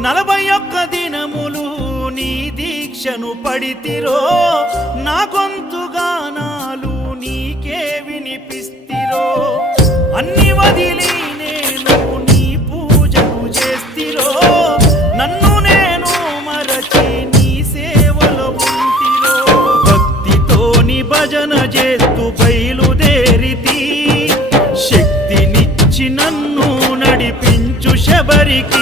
41 దినములు నీ దీక్షను పడితిరో నా గొంతు గానాలు నీకే వినిపిస్తిరో అన్ని వదిలి నేను నీ పూజను చేస్తిరో నన్ను నేను మరచి నీ సేవలో ఉంటిరో భక్తితోని భజన చేస్తూ బయలుదేరితి శక్తినిచ్చి నన్ను నడిపించు శబరికి